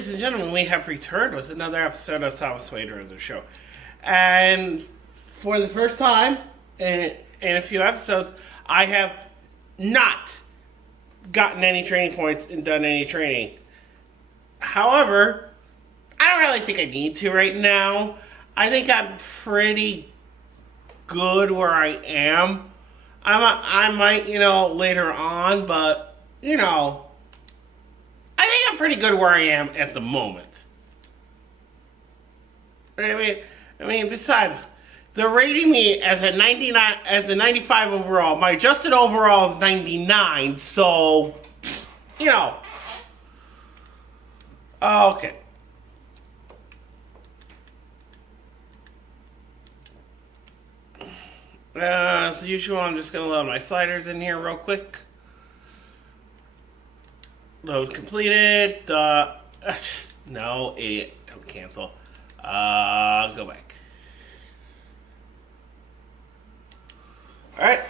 ladies and gentlemen, we have returned with another episode of Thomas Wade RTTS Show. And for the first time in a few episodes, I have not gotten any training points and done any training. However, I don't really think I need to right now. I think I'm pretty good where I am. I might, later on, but, I think I'm pretty good where I am at the moment. I mean, besides, they're rating me as a 99, as a 95 overall. My adjusted overall is 99, so, Okay. As usual, I'm just going to load my sliders in here real quick. Load completed. No, idiot. Don't cancel. Go back. Alright.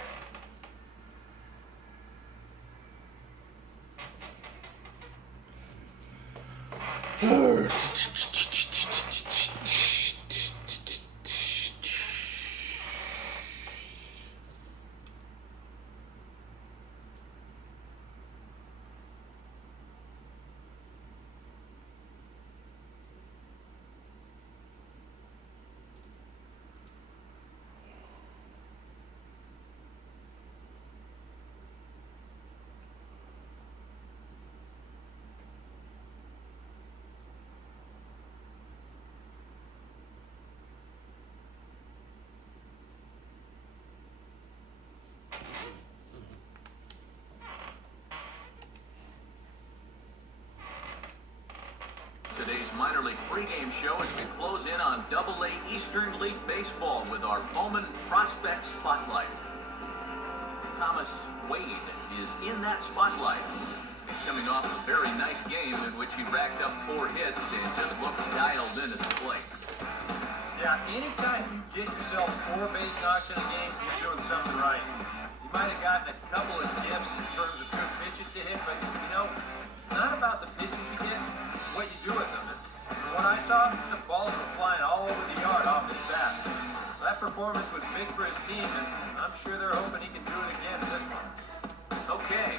Today's minor league pregame show as we close in on Double-A Eastern League Baseball with our Bowman Prospect Spotlight. Thomas Wade is in that spotlight. He's coming off a very nice game in which he racked up 4 hits and just looked dialed in at the plate. Yeah, anytime you get yourself 4 base knocks in a game, you're doing something right. You might have gotten a couple of gifts in terms of good pitches to hit, but it's not about the pitches you get, it's what you do with them. From what I saw, the balls were flying all over the yard off his bat. That performance was big for his team, and I'm sure they're hoping he can do it again this one. Okay,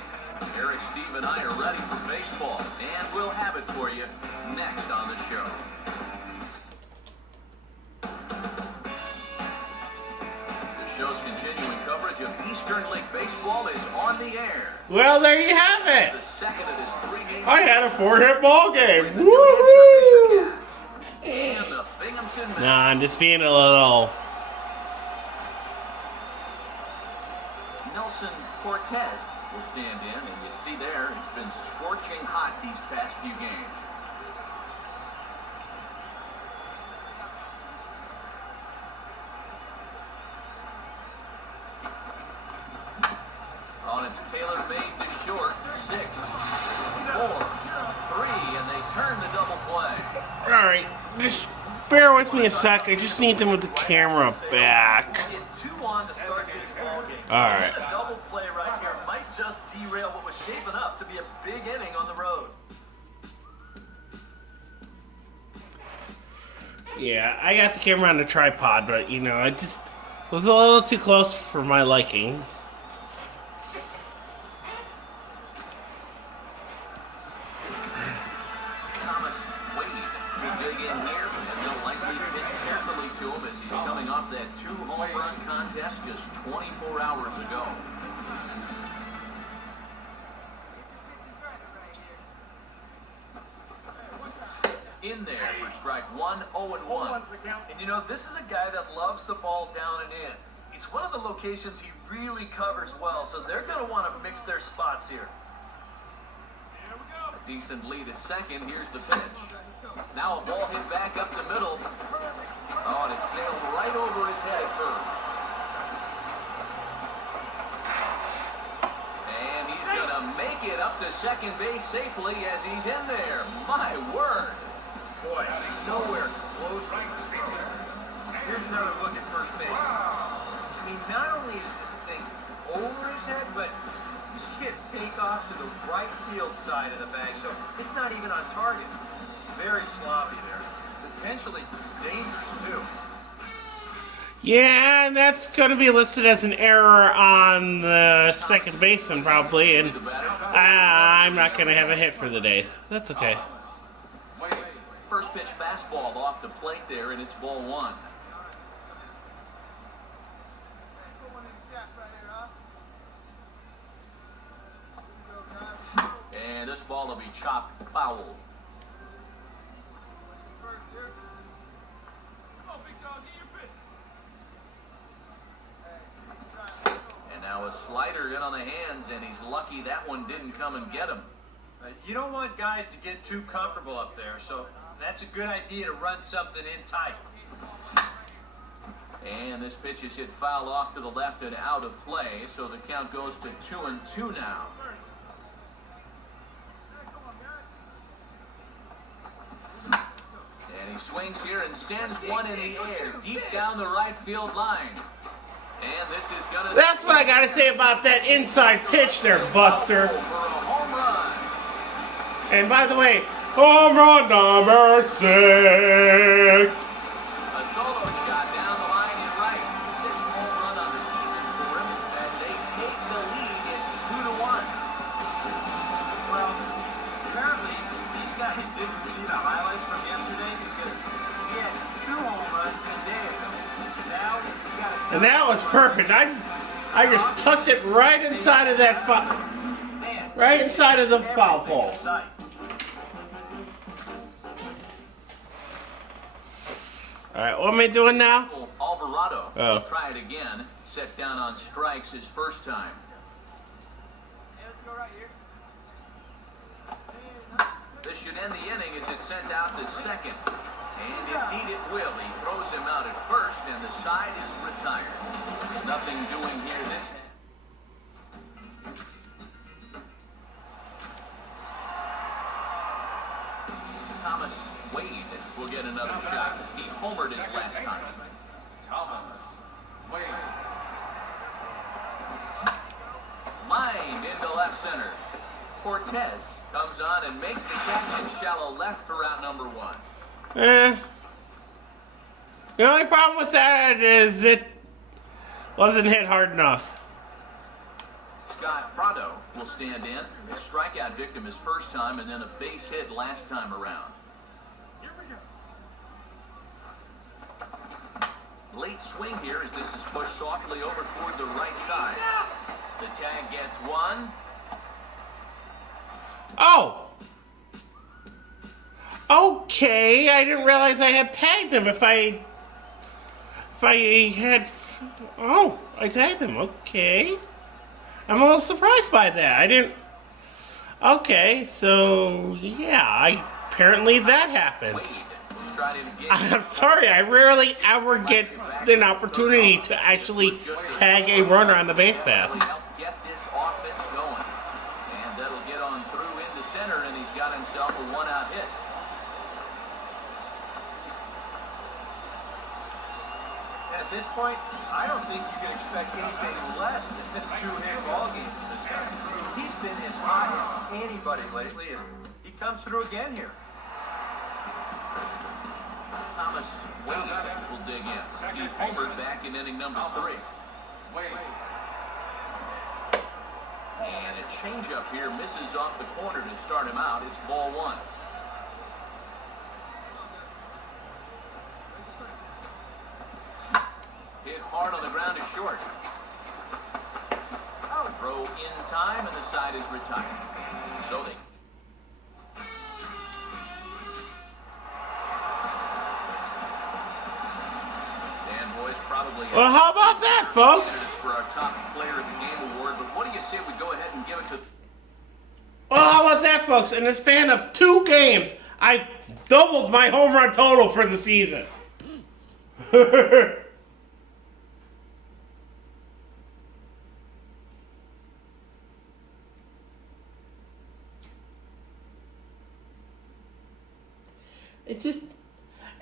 Eric, Steve, and I are ready for baseball, and we'll have it for you next on the show. The show's continuing coverage of Eastern League Baseball is on the air. Well, there you have it. The second of his 3-game I had a 4-hit ball game. Woohoo! and the Binghamton Mets. Nah, I'm just being a little. Nelson Cortez will stand in, and you see there, it's been scorching hot these past few games. On its tailor-made to short, 6, 4, 3, and they turn the double play. Alright, just bear with me a sec. I just need to move the camera back. Get 2 on to start this ball game. Alright. A double play right here might just derail what was shaping up to be a big inning on the road. Yeah, I got the camera on the tripod, but I just was a little too close for my liking. Thomas Wade will dig in here, and they'll likely pitch carefully to him as he's coming off that 2-home run contest just 24 hours ago. In there for strike 1, 0-1. And this is a guy that loves the ball down and in. It's one of the locations he really covers well, so they're going to want to mix their spots here. A decent lead at second. Here's the pitch. Now a ball hit back up the middle. Oh, and it sailed right over his head at first. And he's going to make it up to second base safely as he's in there. My word. Boy, he's nowhere close to this throw. Here's another look at first base. I mean, not only is this thing over his head, but you see it take off to the right field side of the bag, so it's not even on target. very sloppy there. Potentially dangerous, too. Yeah, and that's going to be listed as an error on the second baseman probably, and I'm not going to have a hit for the day. That's okay. First pitch fastball off the plate there, and it's ball one. And this ball will be chopped foul. And now a slider in on the hands, and he's lucky that one didn't come and get him. You don't want guys to get too comfortable up there, so that's a good idea to run something in tight. And this pitch is hit foul off to the left and out of play, so the count goes to 2-2 now. And he swings here and sends one in the air, deep down the right field line. And this is gonna. That's what I got to say about that inside pitch there, Buster. For a home run. And by the way, home run number 6. A solo shot down the line in right. 6th home run on the season for him. As they take the lead, it's 2-1. Well, apparently these guys didn't see the highlights from yesterday because he had 2 home runs in a day ago. Now he got a And that was perfect. I just tucked it right inside of that right inside of the foul pole. All right, what am I doing now? Alvarado Oh. will try it again. Set down on strikes his first time. This should end the inning as it's sent out to second. And indeed it will. He throws him out at first, and the side is retired. There's nothing doing here this. Thomas Wade will get another shot. He homered his last time. Thomas Wade. Lined into left center. Cortez comes on and makes the catch in shallow left for out number 1. The only problem with that is it wasn't hit hard enough. Scott Prado will stand in. A strikeout victim his first time, and then a base hit last time around. Late swing here as this is pushed softly over toward the right side. The tag gets one. Oh! Okay, I didn't realize I had tagged him. If I had... Oh, I tagged him. Okay. I'm a little surprised by that. I didn't... Okay, so... Yeah, apparently that happens. I'm sorry, I rarely ever get an opportunity to actually tag a runner on the base path. Get this offense going. And that'll get on through into center, and he's got himself a one-out hit. At this point, I don't think you can expect anything less than a 2-hit ball game from this guy. He's been as hot as anybody lately, and he comes through again here. Thomas Wade will dig in. He homered back in inning number 3. And a changeup here misses off the corner to start him out. It's ball 1. Hit hard on the ground to short. Throw in time, and the side is retired. So they... Well, how about that, folks? For our top player of the game award, but what do you say we go ahead and give it to... Well, how about that, folks? In the span of 2 games, I've doubled my home run total for the season.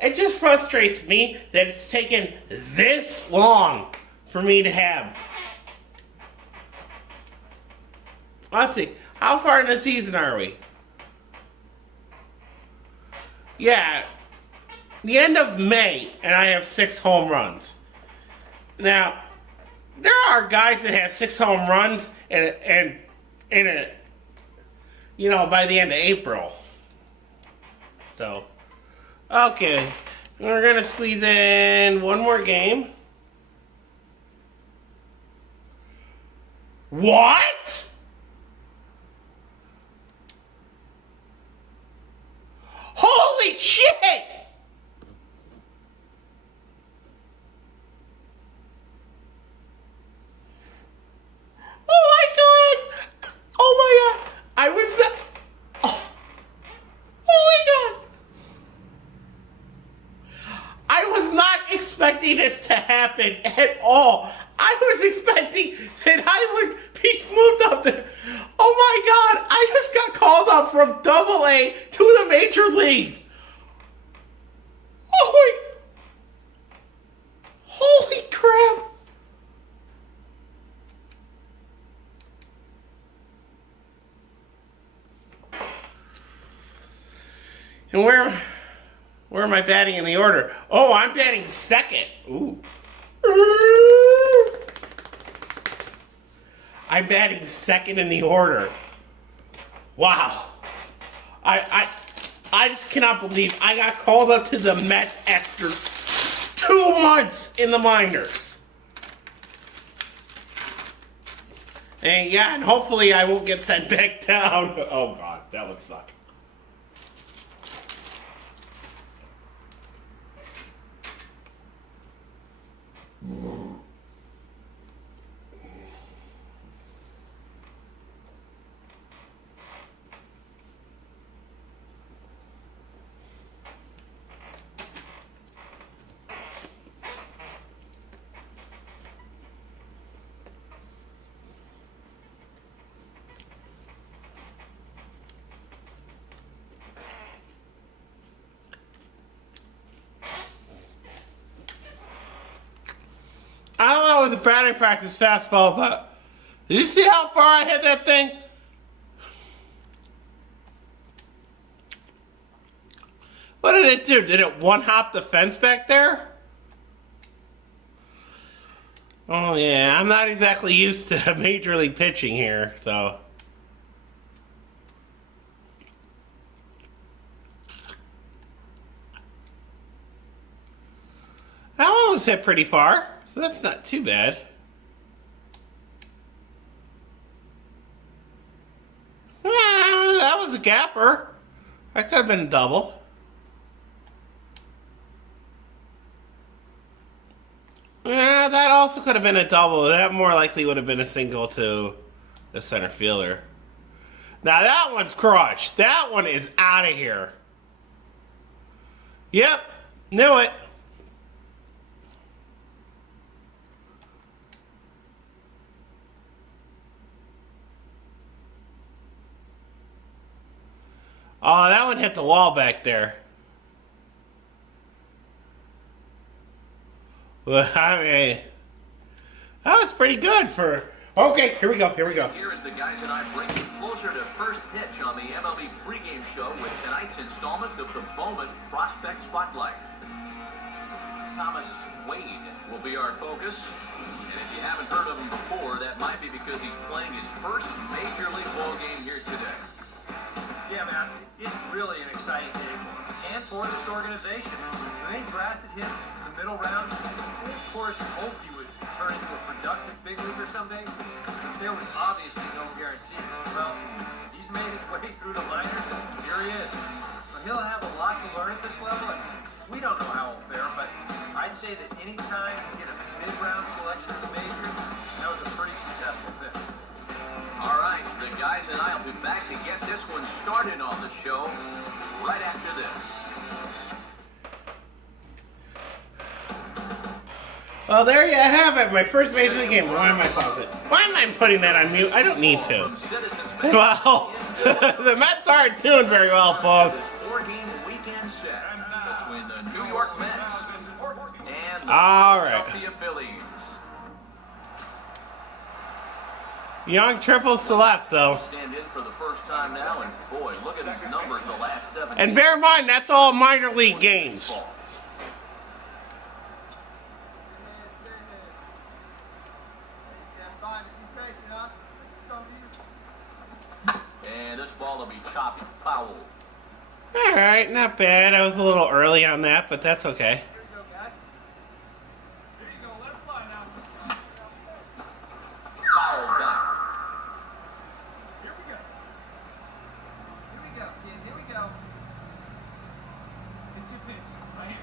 It just frustrates me that it's taken this long for me to have. Let's see. How far in the season are we? Yeah, the end of May, and I have 6 home runs. Now, there are guys that have 6 home runs and by the end of April. So, okay, we're gonna squeeze in one more game. What? Holy shit! Oh my god! Oh my god! I was the... Oh my god! I was not expecting this to happen at all. I was expecting that I would be moved up to... Oh my god! I just got called up from AA to the major leagues. Oh my... Holy crap! And where am I batting in the order? Oh, I'm batting second. Ooh. I'm batting second in the order. Wow. I just cannot believe I got called up to the Mets after 2 months in the minors. And hopefully I won't get sent back down. Oh god, that would suck. I don't know if it was a batting practice fastball, but did you see how far I hit that thing? What did it do? Did it one-hop the fence back there? Oh yeah, I'm not exactly used to major league pitching here, so... That one was hit pretty far, so that's not too bad. That was a gapper. That could have been a double. Yeah, that also could have been a double. That more likely would have been a single to the center fielder. Now that one's crushed. That one is out of here. Yep, knew it. Oh, that one hit the wall back there. Well, I mean, that was pretty good for... Okay, here we go. Here is the guys and I bring you closer to first pitch on the MLB pregame show with tonight's installment of the Bowman Prospect Spotlight. Thomas Wade will be our focus. And if you haven't heard of him before, that might be because he's playing his first Major League ball game here today. Yeah, man, it's really an exciting day for him and for this organization. When they drafted him in the middle round, they of course hoped he would turn into a productive big leaguer someday, but there was obviously no guarantee. Well, he's made his way through the minors, and here he is. Well, he'll have a lot to learn at this level, and we don't know how he'll fare, but I'd say that any time you get a mid-round selection in the majors, that was a pretty successful pick. All right, the guys and I will be back to get this one started on the show right after this. Well, there you have it. My first major league game. Why am I pausing? Why am I putting that on mute? I don't need to. Well, the Mets aren't doing very well, folks. Four-game weekend set between the New York Mets and the All right. Philadelphia Phillies. Young triples to left, so. Stand in for the first time now, and boy, look at his numbers the last 7 And bear in mind, that's all minor league games. And this ball will be chopped foul. All right, not bad. I was a little early on that, but that's okay. Foul back. Here we go, kid. Here we go. Get your pitch. Right here.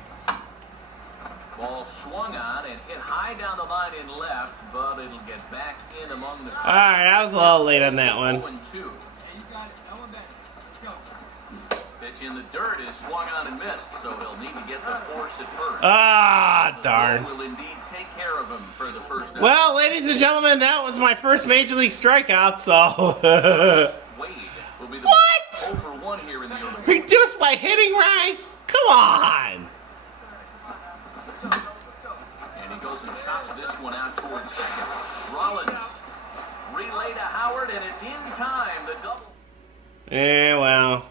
Ball swung on and hit high down the line in left, but it'll get back in among the. All right, I was a little late on that one. 0-2. Yeah, you got it. No one better. Let's go. Pitch in the dirt is swung on and missed, so he'll need to get the force at first. Ah, darn. Will indeed take care of him for the first out. Well, ladies and gentlemen, that was my first major league strikeout, so. Wade will be the What? over 1 here in the opening. Reduced by hitting, Ryan? Come on. And he goes and chops this one out towards second. Rollins relay to Howard, and it's in time. The double. Yeah, well.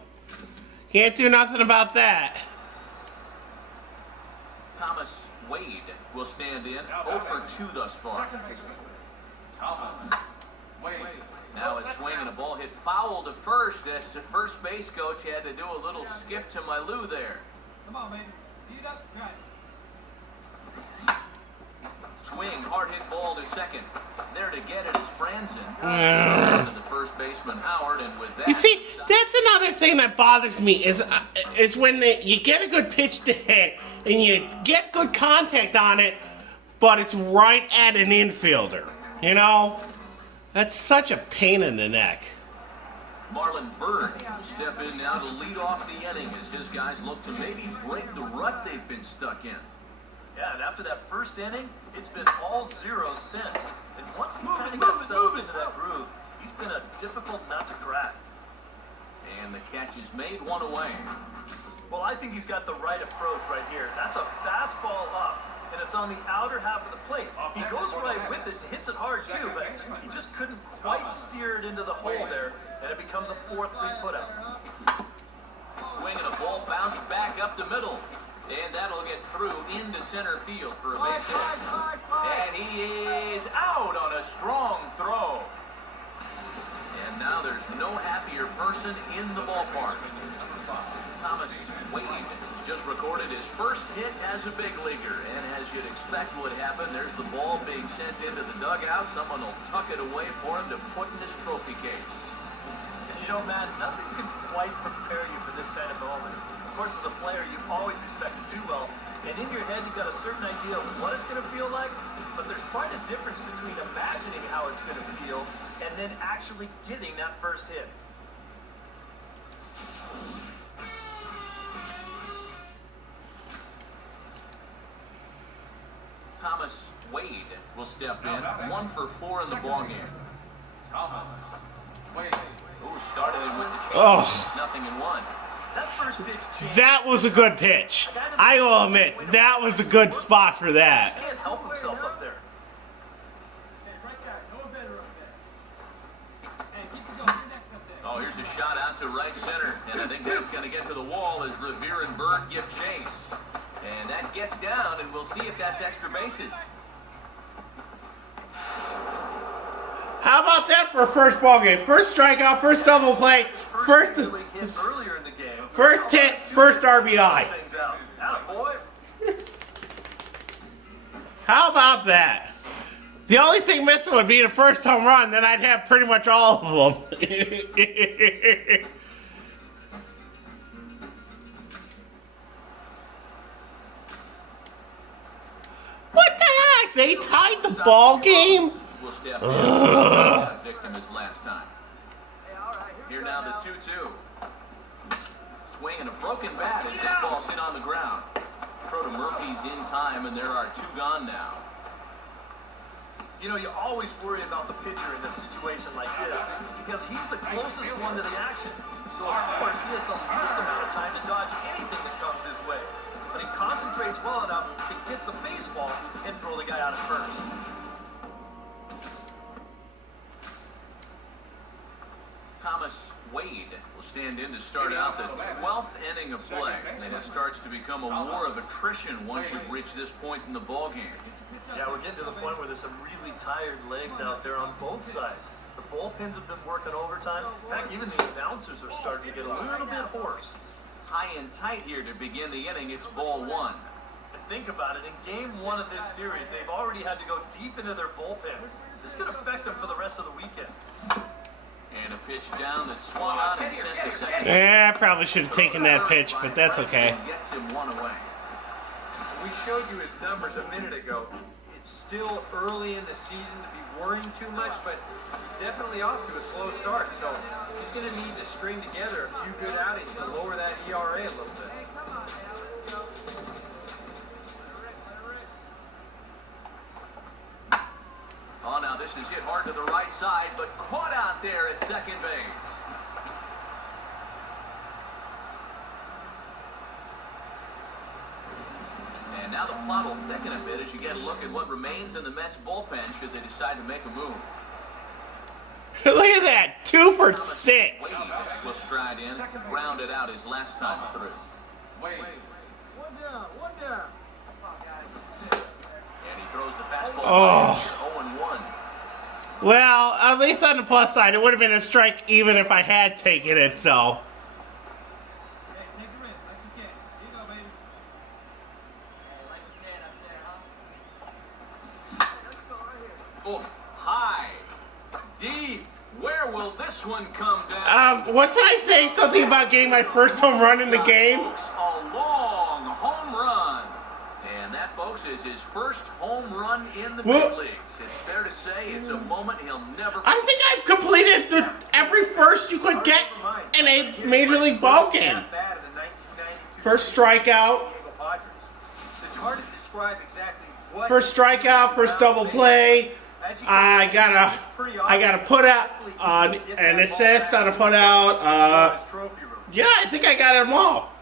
Can't do nothing about that. Thomas Wade will stand in. 0 for 2 thus far. Now a swing and a ball hit foul to first. As the first base coach had to do a little skip to my Lou there. Come on, baby. See it up. Try it. Swing, hard hit ball to second. There to get it is Franzen. And the first baseman Howard, and with that. You see, that's another thing that bothers me is when you get a good pitch to hit and you get good contact on it, but it's right at an infielder. You know? That's such a pain in the neck. Marlon Byrd will step in now to lead off the inning as his guys look to maybe break the rut they've been stuck in. Yeah, and after that first inning, it's been all zeros since. And once he kind of gets settled into that groove, he's been a difficult nut to crack. And the catch is made, 1 away. Well, I think he's got the right approach right here. That's a fastball up, and it's on the outer half of the plate. He goes right with it and hits it hard too, but he just couldn't quite steer it into the hole there, and it becomes a 4-3 putout. Swing and a ball bounced back up the middle. And that'll get through into center field for a base hit. And he is out on a strong throw. And now there's no happier person in the ballpark. Thomas Wade just recorded his first hit as a big leaguer. And as you'd expect would happen, there's the ball being sent into the dugout. Someone will tuck it away for him to put in his trophy case. And you know, Matt, nothing can quite prepare you for this kind of moment. Of course, as a player, you always expect to do well, and in your head, you've got a certain idea of what it's going to feel like, but there's quite a difference between imagining how it's going to feel and then actually getting that first hit. Thomas Wade will step in, 1 for 4 in the ballgame. Who started in with the change, 0-1. That first pitch changed. That was a good pitch. I will admit, that was a good spot for that. He can't help himself up there. Oh, here's a shot out to right center, and I think that's going to get to the wall as Revere and Bird give chase. And that gets down, and we'll see if that's extra bases. How about that for a first ball game? First strikeout, first double play, first Earlier in the game. first hit, first RBI. Things out. Attaboy. How about that? The only thing missing would be the first home run, then I'd have pretty much all of them. What the heck? They tied the ball game? We'll step in. Victim as last time. Here now the 2-2. Swing and a broken bat as this ball's hit on the ground. Throw to Murphy's in time, and there are 2 gone now. You know, you always worry about the pitcher in a situation like this because he's the closest one to the action. So, of course, he has the least amount of time to dodge anything that comes his way. But he concentrates well enough to get the baseball and throw the guy out at first. Wade will stand in to start out the 12th inning of play. And it starts to become a war of attrition once you've reached this point in the ballgame. Yeah, we're getting to the point where there's some really tired legs out there on both sides. The bullpens have been working overtime. Heck, even the announcers are starting to get a little bit hoarse. High and tight here to begin the inning. It's ball one. And think about it, in game one of this series, they've already had to go deep into their bullpen. This could affect them for the rest of the weekend. And a pitch down that's swung on and sent to second. Yeah, I probably should have taken that pitch, but that's okay. Gets him one away. We showed you his numbers a minute ago. It's still early in the season to be worrying too much, but he's definitely off to a slow start. So he's going to need to string together a few good outings to lower that ERA a little bit. Oh, now this is hit hard to the right side, but caught out there at second base. And now the plot will thicken a bit as you get a look at what remains in the Mets bullpen should they decide to make a move. Look at that, 2 for Thomas 6. Wade will stride in, grounded out his last time through. Wait. One down. And he throws the fastball. Oh. 0-1. Well, at least on the plus side, it would have been a strike even if I had taken it, so. Hey, take a risk like you can. Here you go, baby. Oh, high, deep. Where will this one come down? Wasn't I saying something about getting my first home run in the game? Folks, a long home run. And that, folks, is his first home run in the big leagues. It's fair to say it's a moment he'll never I think I've completed every first you could get in a Major League ball game. First strikeout, It's hard to describe exactly what. first strikeout, first double play. I gotta put out an assist on a put out. Yeah, I think I got them all.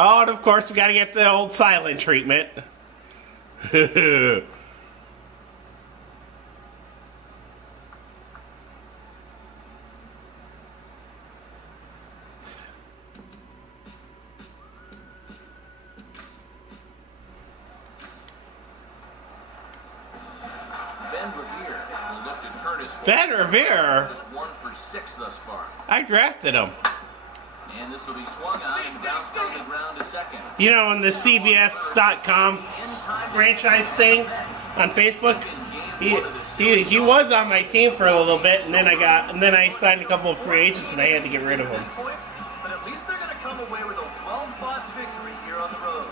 Oh, and of course we gotta get the old silent treatment. Ben Revere? Just 1 for 6 thus far. I drafted him. And this will be swung on and bounced on the ground to second. You know, in the CBS.com franchise thing on Facebook, he was on my team for a little bit, and then I signed a couple of free agents, and I had to get rid of him. But at least they're going to come away with a well-fought victory here on the road.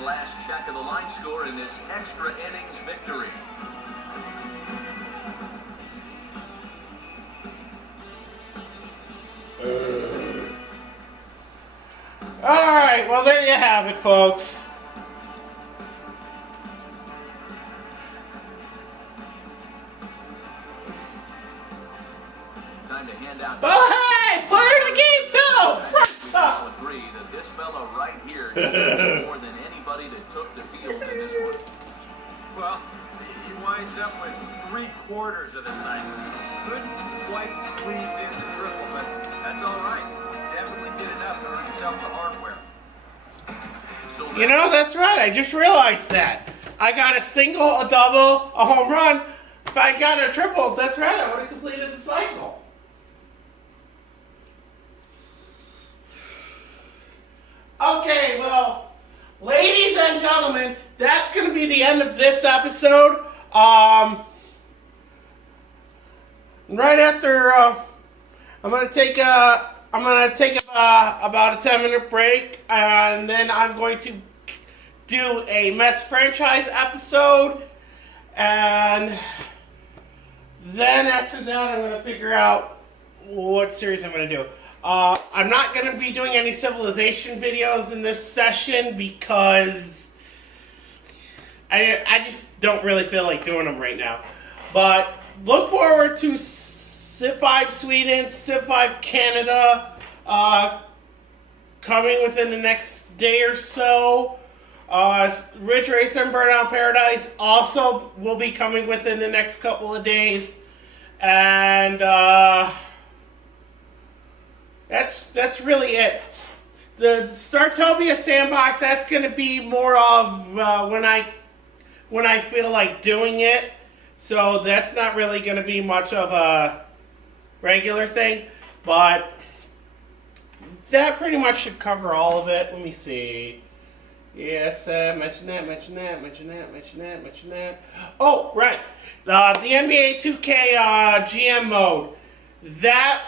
Last check of the line score in this extra innings victory. All right, well, there you have it, folks. Time to hand out. Oh, hey, player of the game, too! First I'll up! agree that this fellow right here did more than anybody that took the field in this one. Well, he winds up with 3/4 of the cycle. Couldn't quite squeeze in the triple, but that's all right. Definitely did enough to earn himself the hardware. So You know, that's right, I just realized that. I got a single, a double, a home run. If I got a triple, that's right, I would have completed the cycle. Okay, well, ladies and gentlemen, that's going to be the end of this episode. Right after, I'm going to take about a 10-minute break, and then I'm going to do a Mets franchise episode, and then after that, I'm going to figure out what series I'm going to do. I'm not going to be doing any Civilization videos in this session because I just don't really feel like doing them right now. But look forward to Civ 5 Sweden, Civ 5 Canada, coming within the next day or so. Ridge Racer and Burnout Paradise also will be coming within the next couple of days. And that's really it. The Startopia Sandbox, that's going to be more of when I feel like doing it. So that's not really going to be much of a regular thing. But that pretty much should cover all of it. Let me see. Yes, mention that. Oh, right. The NBA 2K GM mode. That,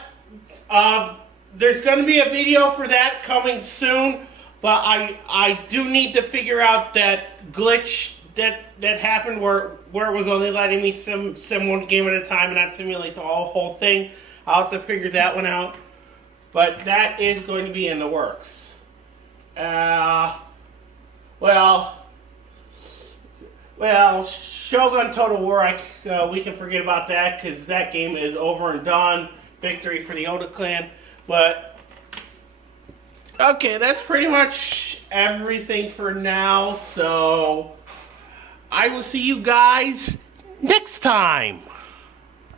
there's going to be a video for that coming soon, but I do need to figure out that glitch that happened where it was only letting me sim one game at a time and not simulate the whole thing. I'll have to figure that one out. But that is going to be in the works. Well, Shogun Total War, we can forget about that because that game is over and done. Victory for the Oda clan. But, okay, that's pretty much everything for now. So, I will see you guys next time.